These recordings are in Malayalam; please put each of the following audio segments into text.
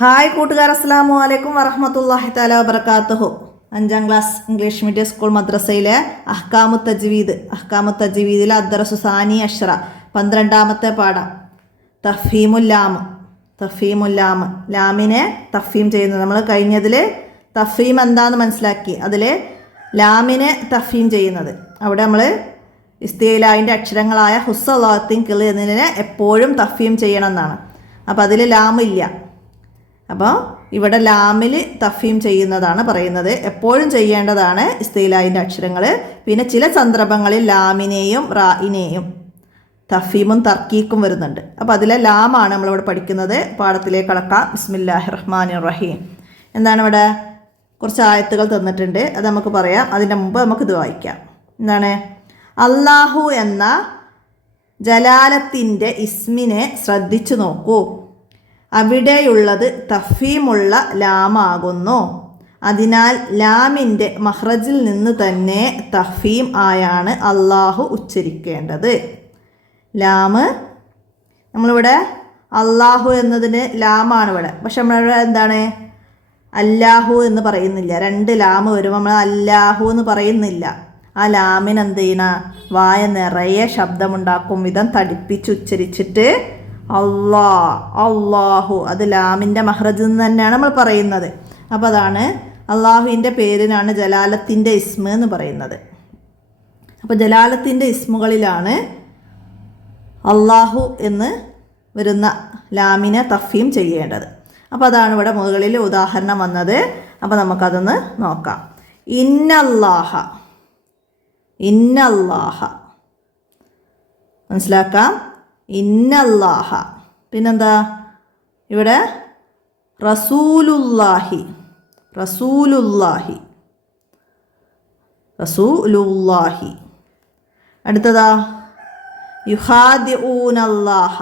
ഹായ് കൂട്ടുകാർ, അസ്സലാമു അലൈക്കും വറഹ്മത്തുള്ളാഹി തആല വബറകാതുഹു. 5ാം ക്ലാസ് ഇംഗ്ലീഷ് മീഡിയം സ്കൂൾ മദ്രസയിലെ അഹ്കാമു തജ്വീദിലെ അദ്ദറസു സാനി അഷ്റ 12ാമത്തെ പാഠം തഫ്ഹീമുൽ ലാം. ലാമിനെ തഫ്ഹീം ചെയ്യുന്നത് നമ്മൾ കഴിഞ്ഞതിൽ തഫ്ഹീം എന്താണെന്ന് മനസ്സിലാക്കി. അതിൽ ലാമിനെ തഫ്ഹീം ചെയ്യുന്നത് അവിടെ നമ്മൾ ഇസ്തിലാഹിൻ്റെ അക്ഷരങ്ങളായ ഹുസ്സലാത്തിൻ കിളി എന്നതിനെ എപ്പോഴും തഫ്ഹീം ചെയ്യണം എന്നാണ്. അപ്പോൾ അതിൽ ലാമില്ല. അപ്പോൾ ഇവിടെ ലാമിൽ തഫ്ഹീം ചെയ്യുന്നതാണ് പറയുന്നത്. എപ്പോഴും ചെയ്യേണ്ടതാണ് ഇസ്തിലാഹിൻ്റെ അക്ഷരങ്ങൾ. പിന്നെ ചില സന്ദർഭങ്ങളിൽ ലാമിനെയും റായിനെയും തഫ്ഹീമും തർക്കീക്കും വരുന്നുണ്ട്. അപ്പോൾ അതിലെ ലാമാണ് നമ്മളിവിടെ പഠിക്കുന്നത്. പാഠത്തിലേക്ക് കടക്കാം. ബിസ്മില്ലാഹിർ റഹ്മാനിർ റഹീം. എന്താണ് ഇവിടെ കുറച്ച് ആയത്തുകൾ തന്നിട്ടുണ്ട്, അത് നമുക്ക് പറയാം. അതിൻ്റെ മുമ്പ് നമുക്കിത് വായിക്കാം. എന്താണ്? അല്ലാഹു എന്ന ജലാലത്തിൻ്റെ ഇസ്മിനെ ശ്രദ്ധിച്ചു നോക്കൂ. അവിടെയുള്ളത് തഫ്ഹീമുള്ള ലാമാകുന്നു. അതിനാൽ ലാമിൻ്റെ മഖ്റജിൽ നിന്ന് തന്നെ തഫ്ഹീം ആയാണ് അല്ലാഹു ഉച്ചരിക്കേണ്ടത്. ലാമ് നമ്മളിവിടെ അല്ലാഹു എന്നതിന് ലാമാണ് ഇവിടെ. പക്ഷെ നമ്മളിവിടെ എന്താണ് അല്ലാഹു എന്ന് പറയുന്നില്ല. 2 ലാമ് വരുമ്പോൾ നമ്മൾ അല്ലാഹു എന്ന് പറയുന്നില്ല. ആ ലാമിന് എന്ത് ചെയ്യണ, വായ നിറയെ ശബ്ദമുണ്ടാക്കും വിധം തടിപ്പിച്ച് ഉച്ചരിച്ചിട്ട് അല്ലാഹു, അത് ലാമിൻ്റെ മഖ്റജിൽ നിന്ന് തന്നെയാണ് നമ്മൾ പറയുന്നത്. അപ്പോൾ അതാണ് അള്ളാഹുവിൻ്റെ പേരിനാണ് ജലാലത്തിൻ്റെ ഇസ്മ എന്ന് പറയുന്നത്. അപ്പോൾ ജലാലത്തിൻ്റെ ഇസ്മുകളിലാണ് അള്ളാഹു എന്ന് വരുന്ന ലാമിനെ തഫ്ഹീം ചെയ്യേണ്ടത്. അപ്പോൾ അതാണ് ഇവിടെ മുകളിൽ ഉദാഹരണം വന്നത്. അപ്പോൾ നമുക്കതൊന്ന് നോക്കാം. ഇന്നല്ലാഹ മനസ്സിലാക്കാം. ഇന്നല്ലാഹ. പിന്നെന്താ ഇവിടെ റസൂലുല്ലാഹി. അടുത്തതാ യുഹാദിഊനല്ലാഹ.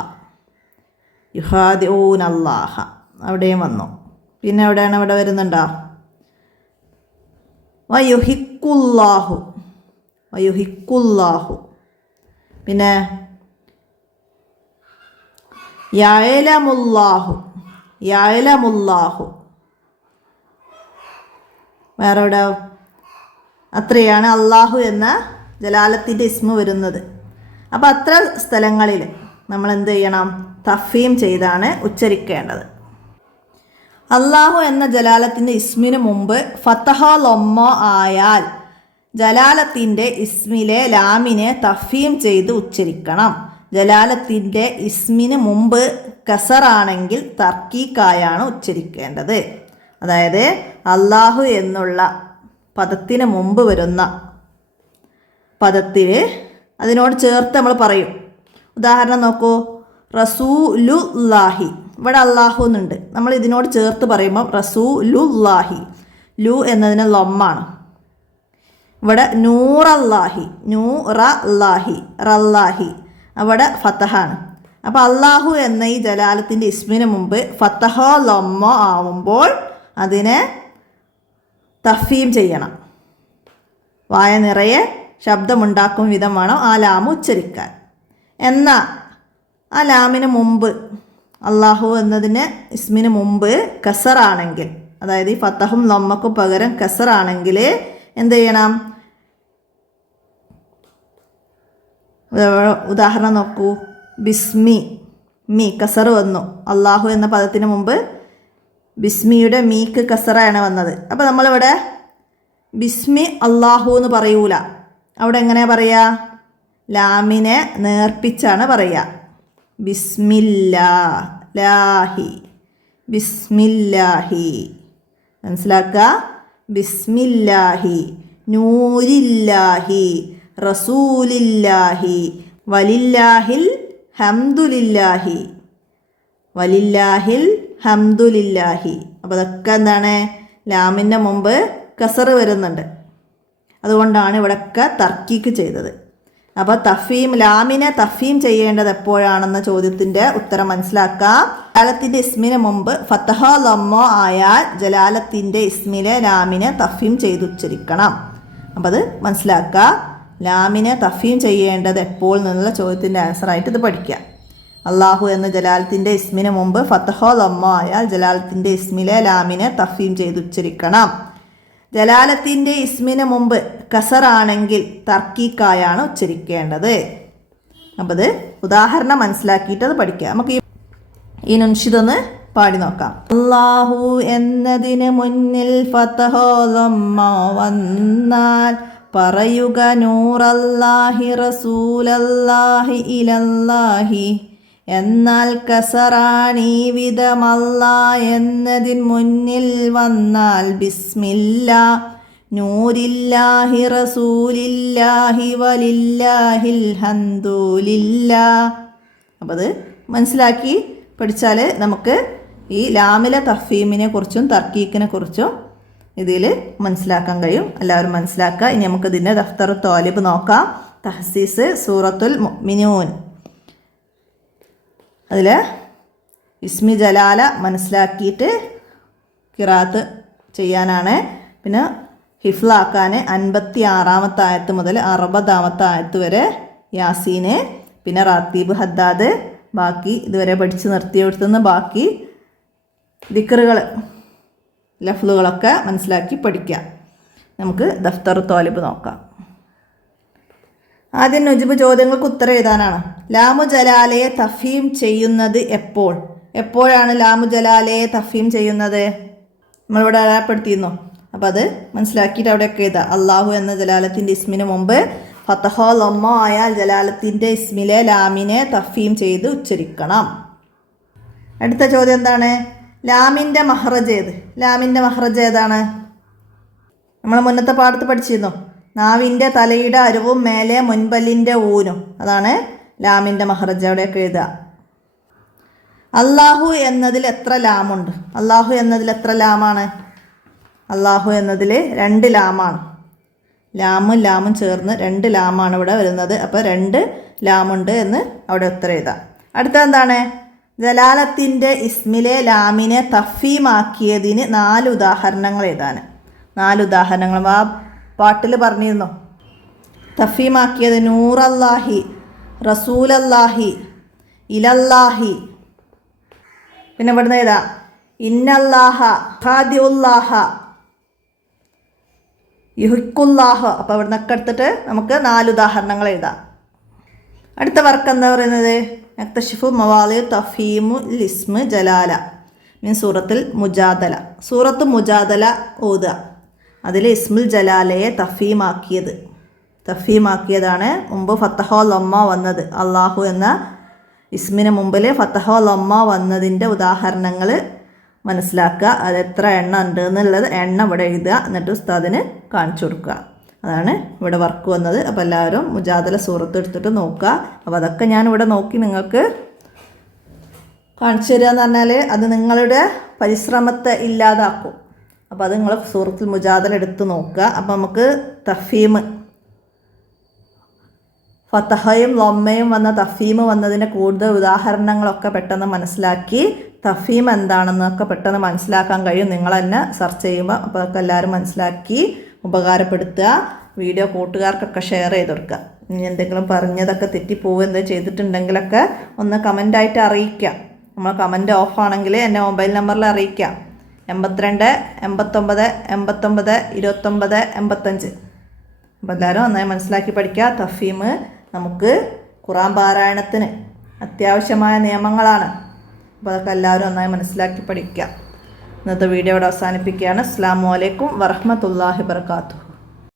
അവിടെയും വന്നു. പിന്നെ എവിടെയാണ് ഇവിടെ വരുന്നുണ്ടോ? വയുഹിക്കുല്ലാഹു. പിന്നെ യഅലമുല്ലാഹു. വേറെ എവിടെ? അത്രയാണ് അള്ളാഹു എന്ന ജലാലത്തിൻ്റെ ഇസ്മ വരുന്നത്. അപ്പോൾ അത്ര സ്ഥലങ്ങളിൽ നമ്മൾ എന്ത് ചെയ്യണം? തഫ്ഹീം ചെയ്താണ് ഉച്ചരിക്കേണ്ടത്. അള്ളാഹു എന്ന ജലാലത്തിൻ്റെ ഇസ്മിന് മുമ്പ് ഫതഹ ലൊമ്മ ആയാൽ ജലാലത്തിൻ്റെ ഇസ്മിലെ ലാമിനെ തഫ്ഹീം ചെയ്ത് ഉച്ചരിക്കണം. ജലാലത്തിൻ്റെ ഇസ്മിന് മുമ്പ് കസറാണെങ്കിൽ തർക്കീക്കായാണ് ഉച്ചരിക്കേണ്ടത്. അതായത് അള്ളാഹു എന്നുള്ള പദത്തിന് മുമ്പ് വരുന്ന പദത്തിൽ അതിനോട് ചേർത്ത് നമ്മൾ പറയും. ഉദാഹരണം നോക്കൂ. റസൂലുല്ലാഹി. ഇവിടെ അള്ളാഹു എന്നുണ്ട്. നമ്മൾ ഇതിനോട് ചേർത്ത് പറയുമ്പോൾ റസൂലുല്ലാഹി. ലു എന്നതിന് ലൊമ്മാണ്. ഇവിടെ നൂറല്ലാഹി, റല്ലാഹി. അവിടെ ഫതഹാണ്. അപ്പോൾ അള്ളാഹു എന്ന ഈ ജലാലത്തിൻ്റെ ഇസ്മിന് മുമ്പ് ഫതഹ ലൊമ്മ ആവുമ്പോൾ അതിനെ തഫ്ഹീം ചെയ്യണം. വായ നിറയെ ശബ്ദമുണ്ടാക്കും വിധം വേണം ആ ലാമ് ഉച്ചരിക്കാൻ. എന്നാൽ ആ ലാമിന് മുമ്പ് അള്ളാഹു എന്നതിന് ഇസ്മിന് മുമ്പ് കസറാണെങ്കിൽ, അതായത് ഈ ഫതഹും ലൊമ്മക്കും പകരം കസറാണെങ്കിൽ എന്ത് ചെയ്യണം? ഉദാഹരണം നോക്കൂ. ബിസ്മി, കസറ് വന്നു. അള്ളാഹു എന്ന പദത്തിന് മുമ്പ് ബിസ്മിയുടെ മീക്ക് കസറാണ് വന്നത്. അപ്പോൾ നമ്മളിവിടെ ബിസ്മി അള്ളാഹു എന്ന് പറയൂല. അവിടെ എങ്ങനെയാ പറയുക? ലാമിനെ നേർപ്പിച്ചാണ് പറയുക. ബിസ്മില്ലാഹി. മനസ്സിലാക്കുക. ബിസ്മില്ലാഹി, നൂരില്ലാഹി, റസൂലില്ലാഹി, വലില്ലാഹിൽ ഹംദുലില്ലാഹി. അപ്പോൾ അതൊക്കെ എന്താണ്? ലാമിൻ്റെ മുമ്പ് കസറ് വരുന്നുണ്ട്. അതുകൊണ്ടാണ് ഇവിടെയൊക്കെ തർക്കീക്ക് ചെയ്തത്. അപ്പോൾ ലാമിനെ തഫ്ഹീം ചെയ്യേണ്ടത് എപ്പോഴാണെന്ന ചോദ്യത്തിൻ്റെ ഉത്തരം മനസ്സിലാക്കാം. ജലാലത്തിൻ്റെ ഇസ്മിന് മുമ്പ് ഫതഹ ലൊമ്മ ആയാൽ ജലാലത്തിൻ്റെ ഇസ്മിലെ ലാമിനെ തഫ്ഹീം ചെയ്തുച്ചരിക്കണം. അപ്പോൾ അത് മനസ്സിലാക്കുക. ലാമിനെ തഫ്ഹീം ചെയ്യേണ്ടത് എപ്പോൾ എന്നുള്ള ചോദ്യത്തിൻ്റെ ആൻസറായിട്ട് ഇത് പഠിക്കുക. അള്ളാഹു എന്ന ജലാലത്തിൻ്റെ ഇസ്മിന് മുമ്പ് ഫത്തഹോ ലമ്മോ ആയാൽ ജലാലത്തിൻ്റെ ഇസ്മിലെ ലാമിനെ തഫീം ചെയ്ത് ഉച്ചരിക്കണം. ജലാലത്തിൻ്റെ ഇസ്മിന് മുമ്പ് കസറാണെങ്കിൽ തർക്കീക്കായാണ് ഉച്ചരിക്കേണ്ടത്. അപ്പോൾ അത് ഉദാഹരണം മനസ്സിലാക്കിയിട്ട് അത് പഠിക്കുക. നമുക്ക് ഈ നുൻഷിദൊന്ന് പാടി നോക്കാം. അല്ലാഹു എന്നതിന് മുന്നിൽ ഫതഹോ ലമ്മോ വന്നാൽ പറയുക നൂറല്ലാഹി റസൂലല്ലാഹി ഇലല്ലാഹി. എന്നാൽ കസറാണീ വിധമല്ല എന്നതിൻ മുന്നിൽ വന്നാൽ ബിസ്മില്ലാ നൂരില്ലാഹി റസൂലില്ലാഹി വലില്ലാഹിൽ ഹംദുലില്ലാ. അപ്പോൾ അത് മനസ്സിലാക്കി പഠിച്ചാൽ നമുക്ക് ഈ ലാമിലെ തഫീമിനെ കുറിച്ചും തർക്കീക്കിനെ കുറിച്ചും ഇതിൽ മനസ്സിലാക്കാൻ കഴിയും. എല്ലാവരും മനസ്സിലാക്കുക. ഇനി നമുക്കിതിൻ്റെ ദഫ്തർ തോലിബ് നോക്കാം. തഹസീസ് സൂറത്തുൽ മുഅ്മിനൂൻ, അതിൽ ഇസ്മി ജലാല മനസ്സിലാക്കിയിട്ട് ഖിറാഅത്ത് ചെയ്യാനാണ്. പിന്നെ ഹിഫ്ലാക്കാൻ 56-ാമത്തെ ആയത്ത് മുതൽ 60-ാമത്തെ ആയത്ത് വരെ യാസീന്, പിന്നെ റാത്തീബ് ഹദ്ദാദ്, ബാക്കി ഇതുവരെ പഠിച്ച് നിർത്തിയെടുത്തുനിന്ന് ബാക്കി ദിക്റുകൾ ലഫ്ലുകളൊക്കെ മനസ്സിലാക്കി പഠിക്കാം. നമുക്ക് ദഫ്തർ തോലിബ് നോക്കാം. ആദ്യം നുജ്ബ് ചോദ്യങ്ങൾക്ക് ഉത്തരം എഴുതാനാണ്. ലാമു ജലാലയെ തഫീം ചെയ്യുന്നത് എപ്പോൾ? എപ്പോഴാണ് ലാമു ജലാലയെ തഫീം ചെയ്യുന്നത്? നമ്മളിവിടെ അടയാളപ്പെടുത്തിയിരുന്നു. അപ്പോൾ അത് മനസ്സിലാക്കിയിട്ട് അവിടെയൊക്കെ എഴുതാം. അള്ളാഹു എന്ന ജലാലത്തിൻ്റെ ഇസ്മിന് മുമ്പ് ഫതഹോ ലമ്മോ ആയാൽ ജലാലത്തിൻ്റെ ഇസ്മിലെ ലാമിനെ തഫീം ചെയ്ത് ഉച്ചരിക്കണം. അടുത്ത ചോദ്യം എന്താണ്? ലാമിൻ്റെ മഹ്റജ് ഏത്? ലാമിൻ്റെ മഹ്റജ് ഏതാണ്? നമ്മൾ മുന്നത്തെ പാഠത്ത് പഠിച്ചിരുന്നു. നാവിൻ്റെ തലയുടെ അരുവും മേലെ മുൻപല്ലിൻ്റെ ഊനും, അതാണ് ലാമിൻ്റെ മഹ്റജ്. അവിടെയൊക്കെ എഴുതുക. അള്ളാഹു എന്നതിൽ എത്ര ലാമുണ്ട്? അള്ളാഹു എന്നതിൽ എത്ര ലാമാണ്? അള്ളാഹു എന്നതിൽ 2 ലാമാണ്. ലാമും ചേർന്ന് 2 ലാമാണ് ഇവിടെ വരുന്നത്. അപ്പോൾ 2 ലാമുണ്ട് എന്ന് അവിടെ ഉത്തരം എഴുതാം. അടുത്ത എന്താണ്? ജലാലത്തിൻ്റെ ഇസ്മിലെ ലാമിനെ തഫീമാക്കിയതിന് 4 ഉദാഹരണങ്ങൾ എഴുതാൻ. 4 ഉദാഹരണങ്ങൾ ആ പാട്ടിൽ പറഞ്ഞിരുന്നു. തഫീമാക്കിയത് നൂറല്ലാഹി, റസൂലല്ലാഹി, ഇലല്ലാഹി. പിന്നെ ഇവിടുന്ന് എഴുതാം ഇന്നല്ലാഹ, ഖാദിഉല്ലാഹ, യുഹിക്കുല്ലാഹ. അപ്പോൾ ഇവിടെ നിന്നൊക്കെ എടുത്തിട്ട് നമുക്ക് 4 ഉദാഹരണങ്ങൾ എഴുതാം. അടുത്ത വർക്ക് എന്താ പറയുന്നത്? നക്തഷിഫു മവാലി തഫീമു ഇസ്മു ജലാല മീൻ സൂറത്തുൽ മുജാദല. സൂറത്ത് മുജാദല ഓതുക. അതിൽ ഇസ്മുൽ ജലാലയെ തഫീമാക്കിയതാണ്. മുമ്പ് ഫതഹോ ലമ്മ വന്നത്. അള്ളാഹു എന്ന ഇസ്മിന് മുമ്പിൽ ഫതഹോ ലമ്മ വന്നതിൻ്റെ ഉദാഹരണങ്ങൾ മനസ്സിലാക്കുക. അത് എത്ര എണ്ണം ഉണ്ട് എന്നുള്ളത് എണ്ണം ഇവിടെ എഴുതുക. എന്നിട്ട് ഉസ്താദിന് കാണിച്ചു കൊടുക്കുക. അതാണ് ഇവിടെ വർക്ക് വന്നത്. അപ്പോൾ എല്ലാവരും മുജാദല സൂറത്ത് എടുത്തിട്ട് നോക്കുക. അപ്പോൾ അതൊക്കെ ഞാനിവിടെ നോക്കി നിങ്ങൾക്ക് കാണിച്ചു തരിക എന്ന് പറഞ്ഞാൽ അത് നിങ്ങളുടെ പരിശ്രമത്തെ ഇല്ലാതാക്കും. അപ്പോൾ അത് നിങ്ങൾ സൂറത്തുൽ മുജാദല എടുത്ത് നോക്കുക. അപ്പോൾ നമുക്ക് തഫീം ഫതഹയും ലൊമ്മയും വന്ന തഫീം വന്നതിൻ്റെ കൂടുതൽ ഉദാഹരണങ്ങളൊക്കെ പെട്ടെന്ന് മനസ്സിലാക്കി തഫീം എന്താണെന്നൊക്കെ പെട്ടെന്ന് മനസ്സിലാക്കാൻ കഴിയും. നിങ്ങൾ തന്നെ സെർച്ച് ചെയ്യുമ്പോൾ. അപ്പോൾ അതൊക്കെ എല്ലാവരും മനസ്സിലാക്കി ഉപകാരപ്പെടുത്തുക. വീഡിയോ കൂട്ടുകാർക്കൊക്കെ ഷെയർ ചെയ്ത് കൊടുക്കുക. ഇനി എന്തെങ്കിലും പറഞ്ഞതൊക്കെ തെറ്റിപ്പോവുക എന്തെങ്കിലും ചെയ്തിട്ടുണ്ടെങ്കിലൊക്കെ ഒന്ന് കമൻ്റായിട്ട് അറിയിക്കുക. നമ്മൾ കമൻറ്റ് ഓഫാണെങ്കിൽ എൻ്റെ മൊബൈൽ നമ്പറിൽ അറിയിക്കാം. 82 89 89 29 85. അപ്പോൾ എല്ലാവരും നന്നായി മനസ്സിലാക്കി പഠിക്കുക. തഫീം നമുക്ക് ഖുർആൻ പാരായണത്തിന് അത്യാവശ്യമായ നിയമങ്ങളാണ്. അപ്പോൾ അതൊക്കെ എല്ലാവരും നന്നായി മനസ്സിലാക്കി പഠിക്കുക. ഇന്നത്തെ വീഡിയോ ഇവിടെ അവസാനിപ്പിക്കുകയാണ്. അസ്സലാമു അലൈക്കും വറഹ്മത്തുള്ളാഹി വബറകാതുഹു.